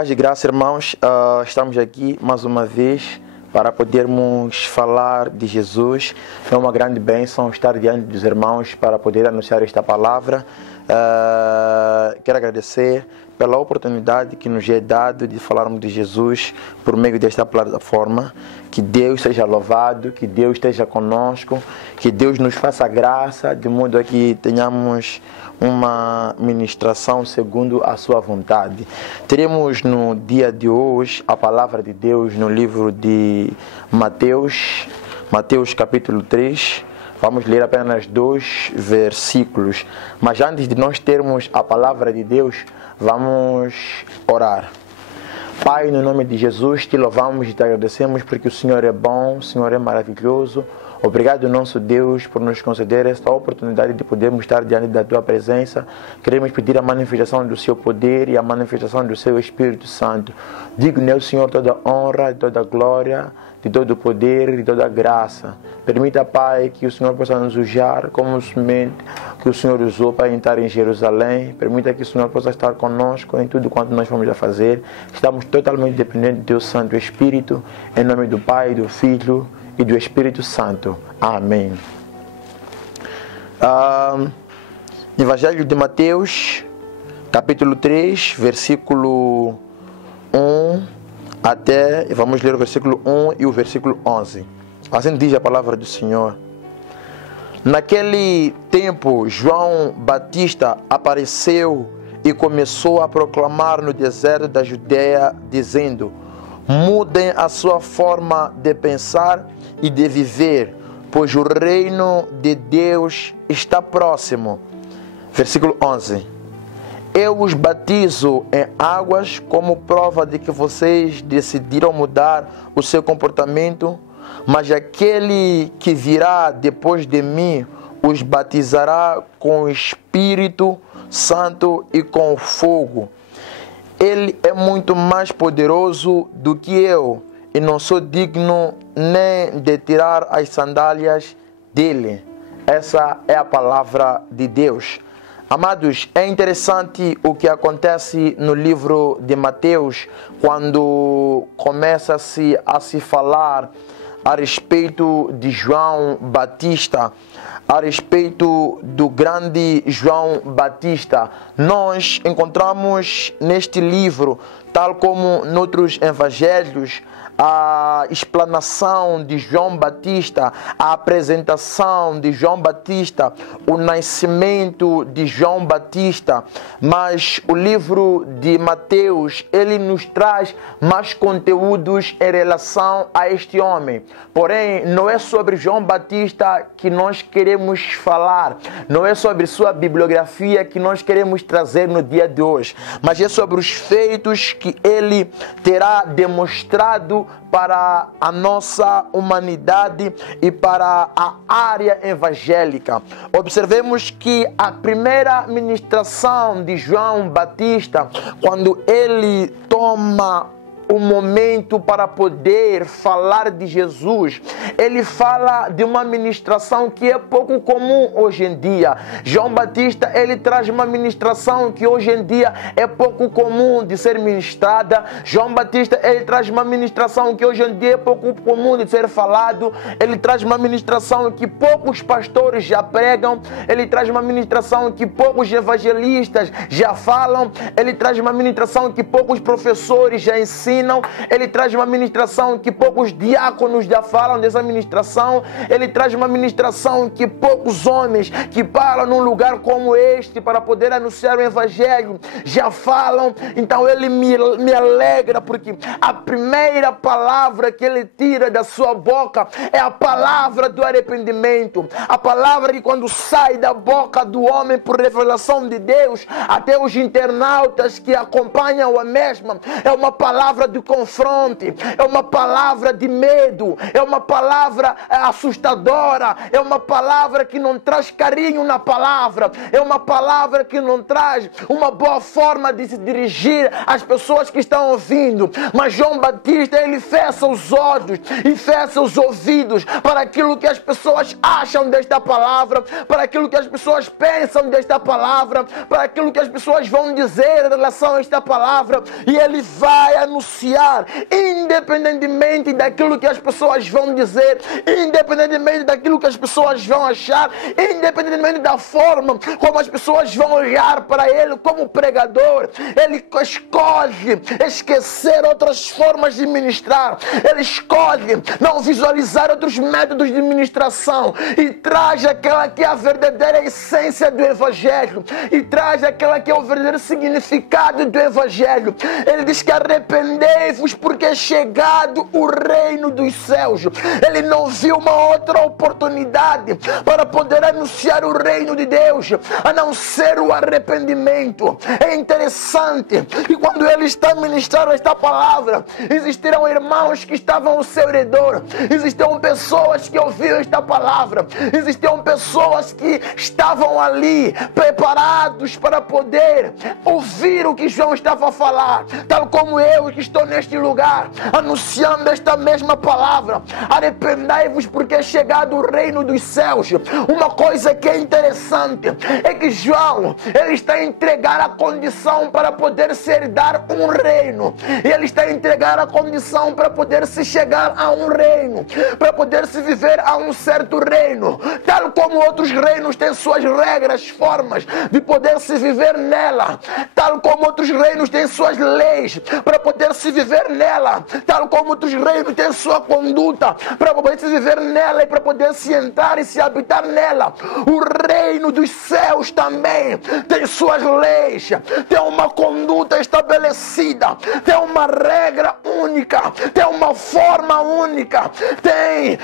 Paz e graça, irmãos. Estamos aqui mais uma vez para podermos falar de Jesus. É uma grande bênção estar diante dos irmãos para poder anunciar esta palavra. Quero agradecer pela oportunidade que nos é dado de falarmos de Jesus por meio desta plataforma. Que Deus seja louvado, que Deus esteja conosco, que Deus nos faça graça, de modo a que tenhamos uma ministração segundo a sua vontade. Teremos no dia de hoje a palavra de Deus no livro de Mateus capítulo 3. Vamos ler apenas 2 versículos. Mas antes de nós termos a palavra de Deus, vamos orar. Pai, no nome de Jesus, te louvamos e te agradecemos porque o Senhor é bom, o Senhor é maravilhoso. Obrigado, nosso Deus, por nos conceder esta oportunidade de podermos estar diante da Tua presença. Queremos pedir a manifestação do Seu poder e a manifestação do Seu Espírito Santo. Digno é o Senhor toda honra, toda glória, de todo o poder e de toda a graça. Permita, Pai, que o Senhor possa nos usar como semente que o Senhor usou para entrar em Jerusalém. Permita que o Senhor possa estar conosco em tudo quanto nós vamos a fazer. Estamos totalmente dependentes do Teu Santo Espírito. Em nome do Pai, do Filho e do Espírito Santo. Amém. Evangelho de Mateus, capítulo 3, versículo 1 até, vamos ler o versículo 1 e o versículo 11. Assim diz a palavra do Senhor. Naquele tempo, João Batista apareceu e começou a proclamar no deserto da Judeia, dizendo: mudem a sua forma de pensar e de viver, pois o reino de Deus está próximo. Versículo 11. Eu os batizo em águas como prova de que vocês decidiram mudar o seu comportamento, mas aquele que virá depois de mim os batizará com o Espírito Santo e com fogo. Ele é muito mais poderoso do que eu, e não sou digno nem de tirar as sandálias dele. Essa é a palavra de Deus. Amados, é interessante o que acontece no livro de Mateus, quando começa-se a se falar a respeito de João Batista, a respeito do grande João Batista. Nós encontramos neste livro, tal como em outros evangelhos, a explanação de João Batista, a apresentação de João Batista, o nascimento de João Batista. Mas o livro de Mateus, ele nos traz mais conteúdos em relação a este homem. Porém, não é sobre João Batista que nós queremos falar, não é sobre sua bibliografia que nós queremos trazer no dia de hoje, mas é sobre os feitos que ele terá demonstrado para a nossa humanidade e para a área evangélica. Observemos que a primeira ministração de João Batista, quando ele toma o momento para poder falar de Jesus, ele fala de uma ministração que é pouco comum hoje em dia. João Batista, ele traz uma ministração que hoje em dia é pouco comum de ser ministrada. João Batista, ele traz uma ministração que hoje em dia é pouco comum de ser falado. Ele traz uma ministração que poucos pastores já pregam. Ele traz uma ministração que poucos evangelistas já falam. Ele traz uma ministração que poucos professores já ensinam. Ele traz uma ministração que poucos diáconos já falam dessa ministração. Ele traz uma ministração que poucos homens que param num lugar como este para poder anunciar o evangelho já falam. Então ele me alegra, porque a primeira palavra que ele tira da sua boca é a palavra do arrependimento. A palavra que, quando sai da boca do homem por revelação de Deus, até os internautas que acompanham a mesma, é uma palavra de confronto, é uma palavra de medo, é uma palavra assustadora, é uma palavra que não traz carinho na palavra, é uma palavra que não traz uma boa forma de se dirigir às pessoas que estão ouvindo. Mas João Batista, ele fecha os olhos e fecha os ouvidos para aquilo que as pessoas acham desta palavra, para aquilo que as pessoas pensam desta palavra, para aquilo que as pessoas vão dizer em relação a esta palavra, e ele vai anunciar, independentemente daquilo que as pessoas vão dizer, independentemente daquilo que as pessoas vão achar, independentemente da forma como as pessoas vão olhar para ele como pregador. Ele escolhe esquecer outras formas de ministrar, ele escolhe não visualizar outros métodos de ministração e traz aquela que é a verdadeira essência do Evangelho, e traz aquela que é o verdadeiro significado do Evangelho. Ele diz que arrependei-vos porque é chegado o reino dos céus. Ele não viu uma outra oportunidade para poder anunciar o reino de Deus a não ser o arrependimento. É interessante que quando ele está ministrando esta palavra, existiram irmãos que estavam ao seu redor, existiam pessoas que ouviram esta palavra, existiam pessoas que estavam ali preparados para poder ouvir o que João estava a falar, tal como eu que estou neste lugar anunciando esta mesma palavra. Arrependai-vos porque é chegado o reino dos céus. Uma coisa que é interessante é que João, ele está a entregar a condição para poder se herdar um reino, e ele está a entregar a condição para poder se chegar a um reino, para poder se viver a um certo reino, tal como outros reinos têm suas regras, formas de poder se viver nela, tal como outros reinos têm suas leis para poder se viver nela, tal como outros reinos têm sua conduta para poder se viver nela e para poder se entrar e se habitar nela. O reino dos céus também tem suas leis, tem uma conduta estabelecida, tem uma regra única, tem uma forma única, tem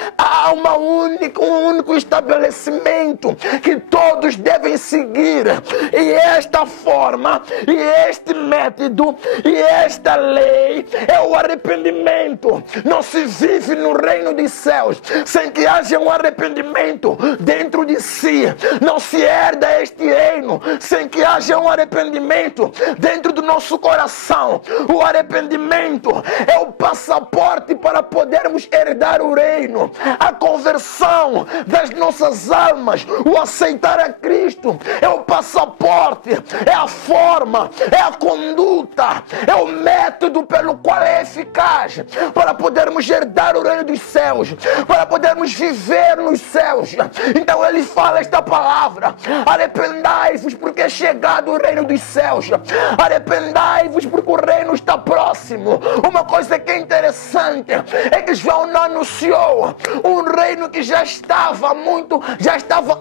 um único estabelecimento que todos devem seguir. E esta forma, e este método, e esta lei é o arrependimento. Não se vive no reino dos céus sem que haja um arrependimento dentro de si. Não se herda este reino sem que haja um arrependimento dentro do nosso coração. O arrependimento é o passaporte para podermos herdar o reino. A conversão das nossas almas, o aceitar a Cristo, é o passaporte, é a forma, é a conduta, é o método pelo qual é eficaz para podermos herdar o reino dos céus, para podermos viver nos céus. Então ele fala esta palavra: arrependai-vos porque é chegado o reino dos céus. Arrependai-vos porque o reino está próximo. Uma coisa que é interessante é que João não anunciou um reino que já estava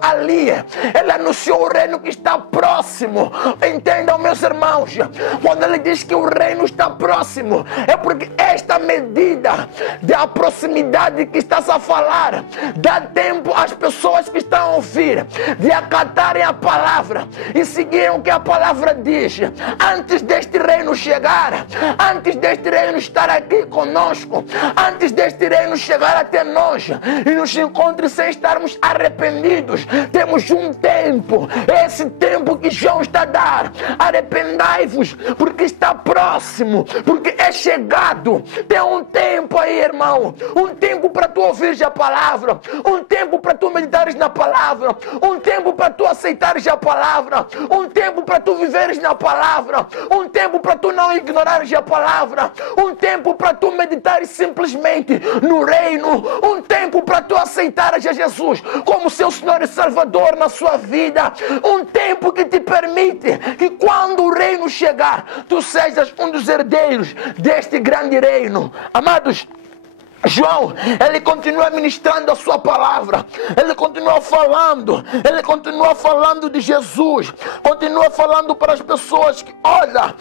ali. Ele anunciou o reino que está próximo. Entendam, meus irmãos, quando ele diz que o reino está próximo, é porque esta medida da proximidade que está a falar dá tempo às pessoas que estão a ouvir de acatarem a palavra e seguirem o que a palavra diz. Antes deste reino chegar, antes deste reino estar aqui conosco, antes deste reino chegar até nós e nos encontre sem estarmos arrependidos, temos um tempo, esse tempo que João está a dar. Arrependai-vos porque está próximo, porque é chegado. Tem um tempo aí, irmão, um tempo para tu ouvires a palavra, um tempo para tu meditares na palavra, um tempo para tu aceitares a palavra, um tempo para tu viveres na palavra, um tempo para tu não ignorares a palavra, um tempo para tu meditares simplesmente no reino, um tempo para tu aceitares a Jesus como seu Senhor e Salvador na sua vida, um tempo que te permite que quando o reino chegar, tu sejas um dos herdeiros deste grande reino. Amados, João, ele continua ministrando a sua palavra, ele continua falando de Jesus, continua falando para as pessoas que, olha,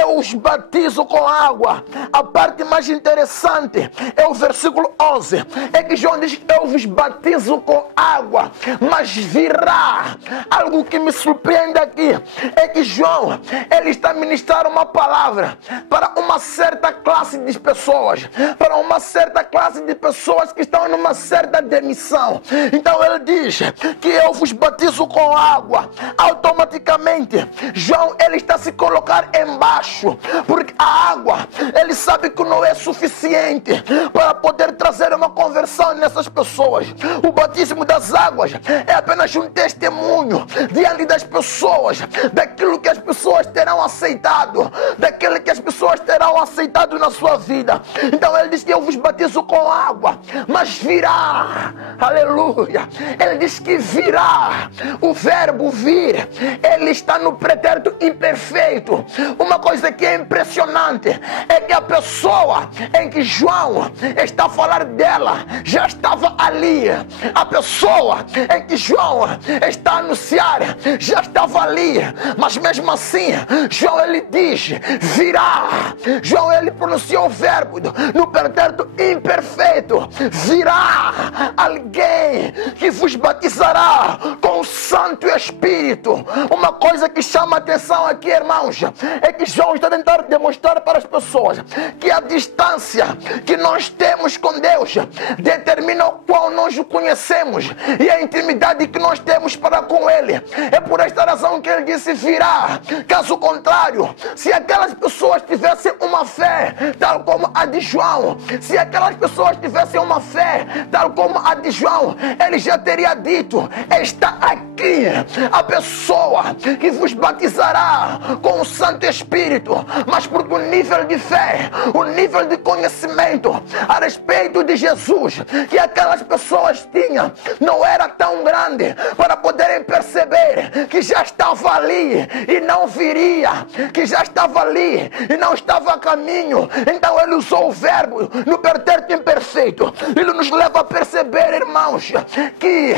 eu os batizo com água. A parte mais interessante é o versículo 11, é que João diz, eu vos batizo com água, mas virá. Algo que me surpreende aqui é que João, ele está ministrando uma palavra para uma certa classe de pessoas, para uma certa classe de pessoas que estão numa certa demissão. Então ele diz que eu vos batizo com água. Automaticamente João, ele está se colocar embaixo, porque a água, ele sabe que não é suficiente para poder trazer uma conversão nessas pessoas. O batismo das águas é apenas um testemunho diante das pessoas, daquilo que as pessoas terão aceitado, daquilo que as pessoas terão aceitado na sua vida. Então ele diz que eu vos batizo com água, mas virá, aleluia, ele diz que virá. O verbo vir, ele está no pretérito imperfeito. Uma coisa que é impressionante é que a pessoa em que João está a falar dela já estava ali. A pessoa em que João está a anunciar já estava ali, mas mesmo assim João, ele diz virá. João, ele pronunciou o verbo no pretérito imperfeito. Virá alguém que vos batizará com o Santo Espírito. Uma coisa que chama a atenção aqui, irmãos, é que João está tentando demonstrar para as pessoas que a distância que nós temos com Deus determina o qual nós o conhecemos e a intimidade que nós temos para com Ele. É por esta razão que ele disse virá. Caso contrário, se aquelas pessoas tivessem uma fé tal como a de João, se aquelas pessoas tivessem uma fé tal como a de João, ele já teria dito, está aqui a pessoa que vos batizará com o Santo Espírito. Mas porque o nível de fé, o nível de conhecimento a respeito de Jesus que aquelas pessoas tinham não era tão grande para poderem perceber que já estava ali e não viria, que já estava ali e não estava a caminho. Então ele usou o verbo no pretérito imperfeito. Ele nos leva a perceber, irmãos, que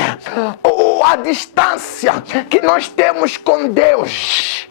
a distância que nós temos com Deus,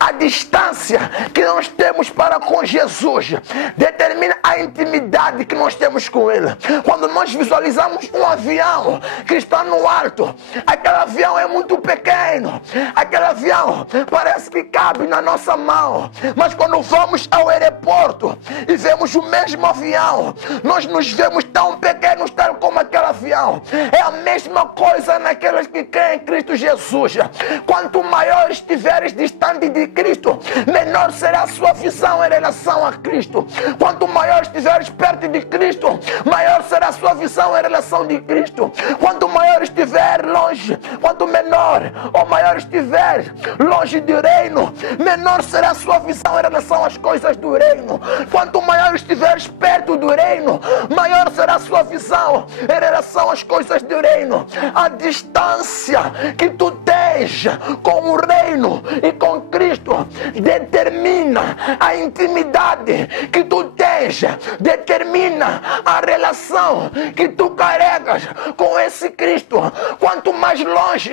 a distância que nós temos para com Jesus determina a intimidade que nós temos com Ele. Quando nós visualizamos um avião que está no alto, aquele avião é muito pequeno, aquele avião parece que cabe na nossa mão. Mas quando vamos ao aeroporto e vemos o mesmo avião, nós nos vemos tão pequenos tal como aquele avião. É a mesma coisa naqueles que creem em Cristo Jesus. Quanto maior estiveres distante de Cristo, menor será a sua visão em relação a Cristo. Quanto maior estiveres perto de Cristo, maior será a sua visão em relação de Cristo. Quanto maior estiver longe, quanto menor ou maior estiver longe do reino, menor será a sua visão em relação às coisas do reino. Quanto maior estiveres perto do reino, maior será a sua visão em relação às coisas do reino. A distância que tu tens com o reino e com Cristo determina a intimidade que tu tens, determina a relação que tu carregas com esse Cristo. Quanto mais longe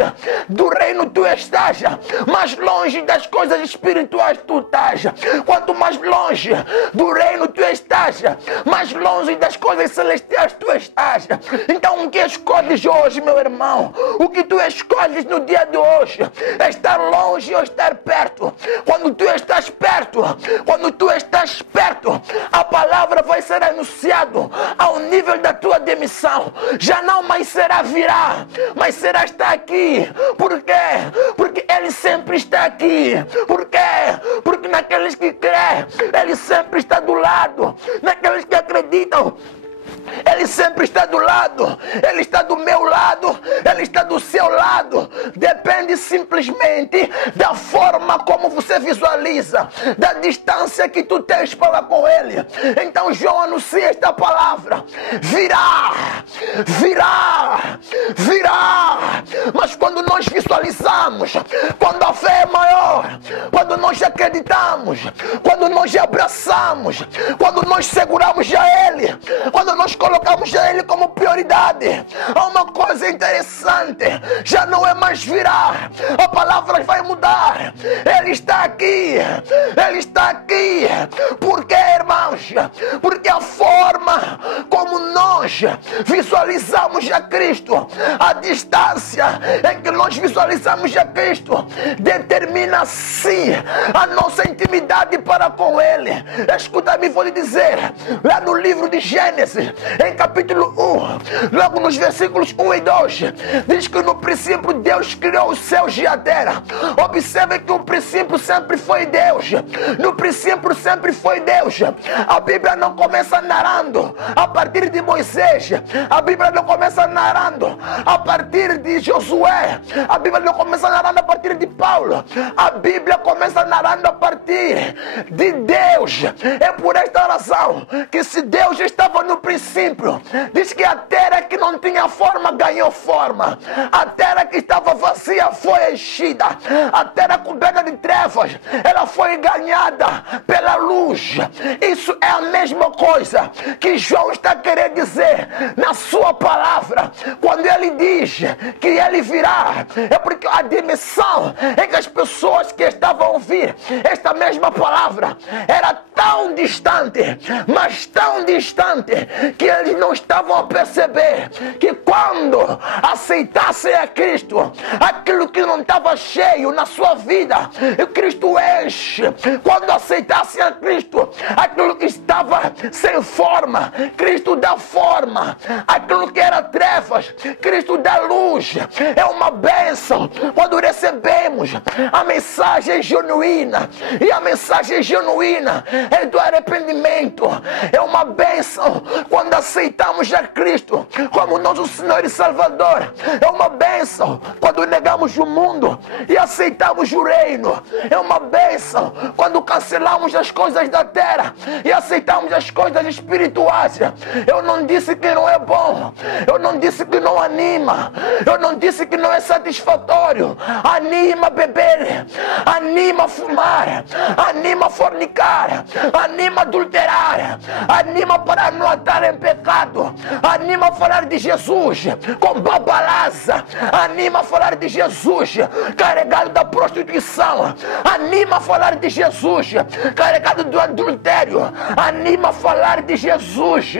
do reino tu estás, mais longe das coisas espirituais tu estás. Quanto mais longe do reino tu estás, mais longe das coisas celestiais tu estás. Então o que escolhes hoje, meu irmão? O que tu escolhes no dia de hoje? É estar longe ou estar perto? Quando tu estás perto, a palavra vai ser anunciada ao nível da tua demissão. Já não mais será virá, mas será estar aqui. Por quê? Porque Ele sempre está aqui. Por quê? Porque naqueles que creem, Ele sempre está do lado. Naqueles que acreditam, Ele sempre está do lado. Ele está do meu lado, Ele está do seu lado. Depende simplesmente da forma como você visualiza, da distância que tu tens para com Ele. Então João anuncia esta palavra: virá, virá, virá. Mas quando nós visualizamos, quando a fé é maior, quando nós acreditamos, quando nós abraçamos, quando nós seguramos a Ele, quando nós colocamos a Ele como prioridade, há uma coisa interessante, já não é mais virar, a palavra vai mudar. Ele está aqui, Ele está aqui. Por quê, irmãos? Porque a forma como nós visualizamos a Cristo, a distância em que nós visualizamos a Cristo, determina sim a nossa intimidade para com Ele. Escuta-me, vou lhe dizer, lá no livro de Gênesis, em capítulo 1, logo nos versículos 1 e 2, diz que no princípio Deus criou os céus e a terra. Observe que o princípio sempre foi Deus. No princípio sempre foi Deus. A Bíblia não começa narrando a partir de Moisés. A Bíblia não começa narrando a partir de Josué. A Bíblia não começa narrando a partir de Paulo. A Bíblia começa narrando a partir de Deus. É por esta razão que, se Deus estava no princípio, diz que a terra que não tinha forma ganhou forma. A terra que estava vazia foi enchida. A terra coberta de trevas, ela foi ganhada pela luz. Isso é a mesma coisa que João está querendo dizer na sua palavra. Quando ele diz que ele virá, é porque a dimensão em que as pessoas que estavam a ouvir esta mesma palavra era tão distante, mas tão distante, que eles não estavam a perceber que quando aceitassem a Cristo, aquilo que não estava cheio na sua vida, Cristo enche. Quando aceitassem a Cristo, aquilo que estava sem forma, Cristo dá forma. Aquilo que era trevas, Cristo dá luz. É uma bênção quando recebemos a mensagem genuína. E a mensagem genuína é do arrependimento. É uma bênção quando aceitamos a Cristo como nosso Senhor e Salvador. É uma bênção quando negamos o mundo e aceitamos o reino. É uma bênção quando cancelamos as coisas da terra e aceitamos as coisas espirituais. Eu não disse que não é bom, eu não disse que não anima, eu não disse que não é satisfatório. Anima a beber, anima a fumar, anima a fornicar, anima a adulterar, anima para não estar em pecado, anima a falar de Jesus com babalaza, anima a falar de Jesus carregado da prostituição, anima a falar de Jesus carregado do adultério, anima a falar de Jesus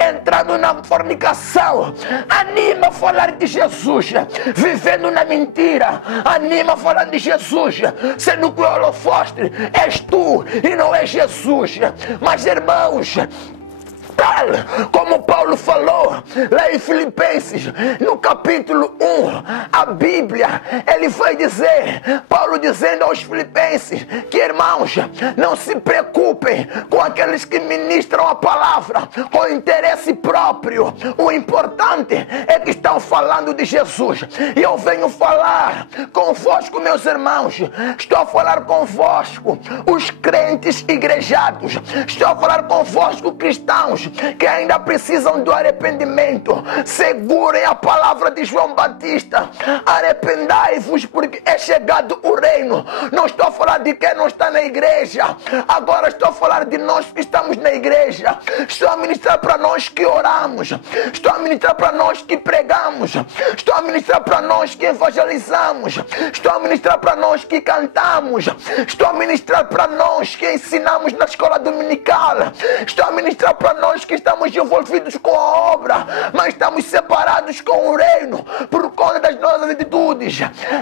entrando na fornicação, anima a falar de Jesus vivendo na mentira, anima a falar de Jesus sendo que o holofoste és tu e não é Jesus. Mas, irmãos, como Paulo falou lá em Filipenses, no capítulo 1, a Bíblia, ele vai dizer, Paulo dizendo aos Filipenses, que, irmãos, não se preocupem com aqueles que ministram a palavra com interesse próprio. O importante é que estão falando de Jesus. E eu venho falar convosco, meus irmãos, estou a falar convosco, os crentes igrejados, estou a falar convosco, cristãos, que ainda precisam do arrependimento. Segurem a palavra de João Batista: arrependai-vos, porque é chegado o reino. Não estou a falar de quem não está na igreja, agora estou a falar de nós que estamos na igreja. Estou a ministrar para nós que oramos, estou a ministrar para nós que pregamos, estou a ministrar para nós que evangelizamos, estou a ministrar para nós que cantamos, estou a ministrar para nós que ensinamos na escola dominical, estou a ministrar para nós que estamos envolvidos com a obra, mas estamos separados com o reino por conta das nossas atitudes.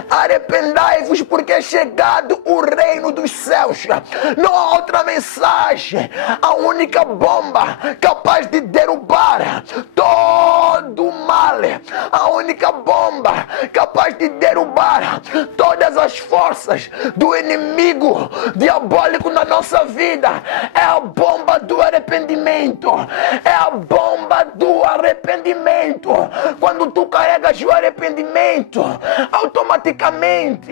Arrependai-vos, porque é chegado o reino dos céus. Não há outra mensagem. A única bomba capaz de derrubar todo o mal, a única bomba capaz de derrubar todas as forças do inimigo diabólico na nossa vida é a bomba do arrependimento. É a bomba do arrependimento. Quando tu carregas o arrependimento, automaticamente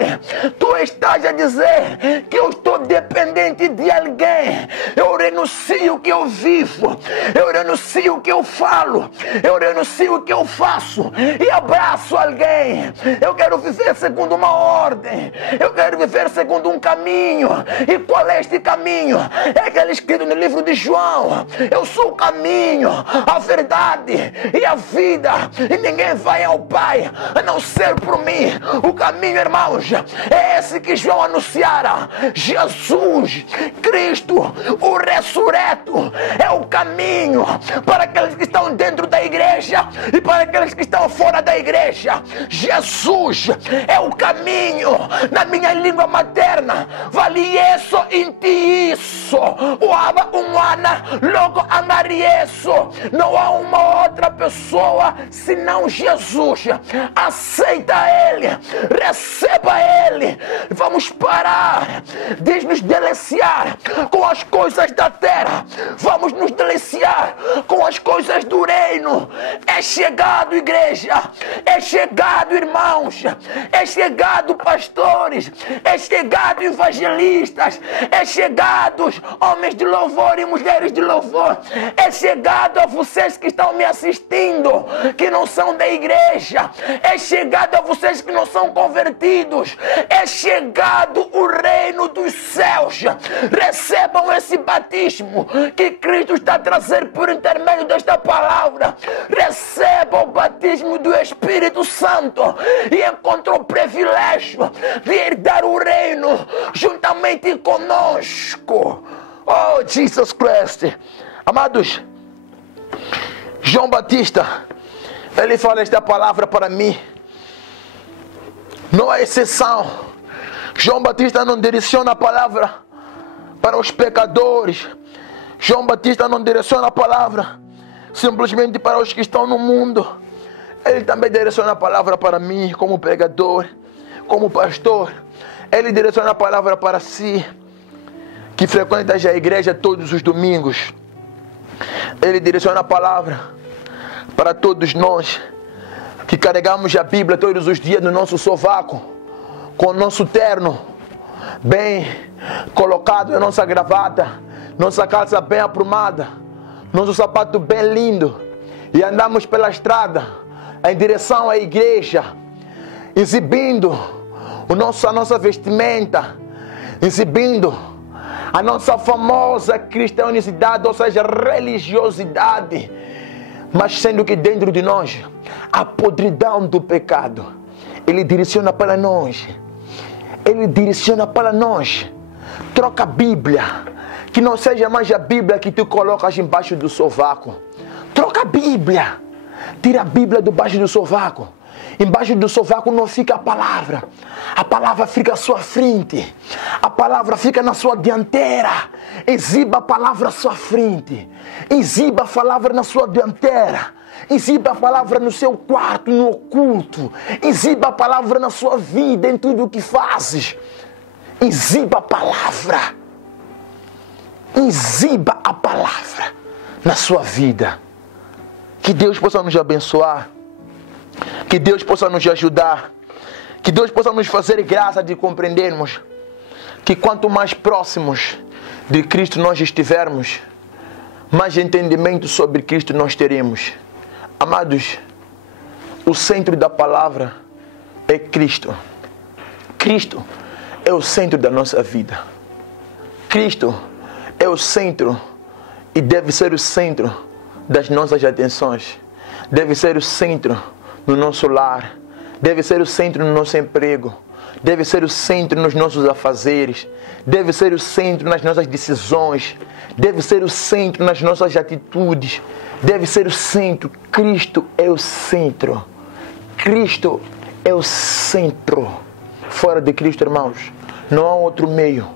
tu estás a dizer que eu estou dependente de alguém. Eu renuncio o que eu vivo, eu renuncio o que eu falo, eu renuncio o que eu faço e abraço alguém. Eu quero viver segundo uma ordem, eu quero viver segundo um caminho. E qual é este caminho? É aquele escrito no livro de João: eu sou o caminho, a verdade e a vida, e ninguém vai ao Pai a não ser por mim. O caminho, irmãos, é esse que João anunciara: Jesus Cristo, o ressurreto, é o caminho para aqueles que estão dentro da igreja e para aqueles que estão fora da igreja. Jesus é o caminho. Na minha língua materna, valieso in ti isso, o aba humana logo amarieso. Não há uma outra pessoa senão Jesus. Aceita Ele, receba Ele. Vamos parar de nos deliciar com as coisas da terra. Vamos nos deliciar com as coisas do reino. É chegado, igreja. É chegado, irmãos. É chegado, pastores. É chegado, evangelistas. É chegado, homens de louvor e mulheres de louvor. É chegado a vocês que estão me assistindo, que não são da igreja. É chegado a vocês que não são convertidos. É chegado o reino dos céus. Recebam esse batismo que Cristo está a trazer por intermédio desta palavra. Recebam o batismo do Espírito Santo e encontrem o privilégio de herdar o reino juntamente conosco. Oh, Jesus Christ. Amados, João Batista, ele fala esta palavra para mim. Não há exceção. João Batista não direciona a palavra para os pecadores. João Batista não direciona a palavra simplesmente para os que estão no mundo. Ele também direciona a palavra para mim, como pregador, como pastor. Ele direciona a palavra para si, que frequenta a igreja todos os domingos. Ele direciona a palavra para todos nós que carregamos a Bíblia todos os dias no nosso sovaco, com o nosso terno bem colocado, a nossa gravata, nossa calça bem aprumada, nosso sapato bem lindo, e andamos pela estrada em direção à igreja, exibindo a nossa vestimenta, exibindo a nossa famosa cristianidade, ou seja, religiosidade, mas sendo que dentro de nós a podridão do pecado. Ele direciona para nós. Ele direciona para nós. Troca a Bíblia, que não seja mais a Bíblia que tu colocas embaixo do sovaco. Troca a Bíblia. Tira a Bíblia debaixo do sovaco. Embaixo do sovaco não fica a palavra. A palavra fica à sua frente. A palavra fica na sua dianteira. Exiba a palavra à sua frente. Exiba a palavra na sua dianteira. Exiba a palavra no seu quarto, no oculto. Exiba a palavra na sua vida, em tudo o que fazes. Exiba a palavra. Exiba a palavra na sua vida. Que Deus possa nos abençoar. Que Deus possa nos ajudar. Que Deus possa nos fazer graça de compreendermos que quanto mais próximos de Cristo nós estivermos, mais entendimento sobre Cristo nós teremos. Amados, o centro da palavra é Cristo. Cristo é o centro da nossa vida. Cristo é o centro e deve ser o centro das nossas atenções. Deve ser o centro no nosso lar. Deve ser o centro no nosso emprego. Deve ser o centro nos nossos afazeres. Deve ser o centro nas nossas decisões. Deve ser o centro nas nossas atitudes. Deve ser o centro. Cristo é o centro. Cristo é o centro. Fora de Cristo, irmãos, não há outro meio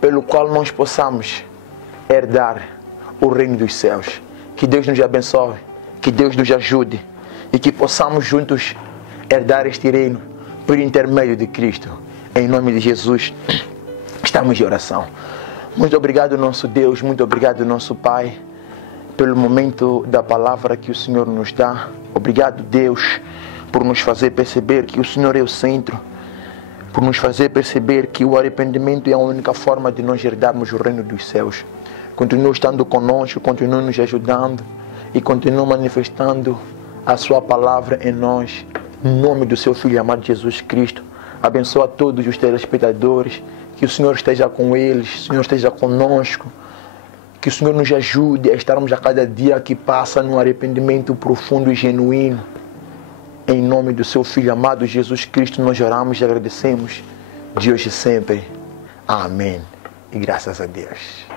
pelo qual nós possamos herdar o reino dos céus. Que Deus nos abençoe. Que Deus nos ajude. E que possamos juntos herdar este reino por intermédio de Cristo. Em nome de Jesus, estamos em oração. Muito obrigado, nosso Deus. Muito obrigado, nosso Pai, pelo momento da palavra que o Senhor nos dá. Obrigado, Deus, por nos fazer perceber que o Senhor é o centro, por nos fazer perceber que o arrependimento é a única forma de nós herdarmos o reino dos céus. Continua estando conosco, continua nos ajudando e continua manifestando a sua palavra em nós. Em nome do seu Filho amado Jesus Cristo, abençoa todos os telespectadores, que o Senhor esteja com eles, o Senhor esteja conosco, que o Senhor nos ajude a estarmos a cada dia que passa no arrependimento profundo e genuíno. Em nome do seu Filho amado Jesus Cristo, nós oramos e agradecemos de hoje e sempre. Amém. E graças a Deus.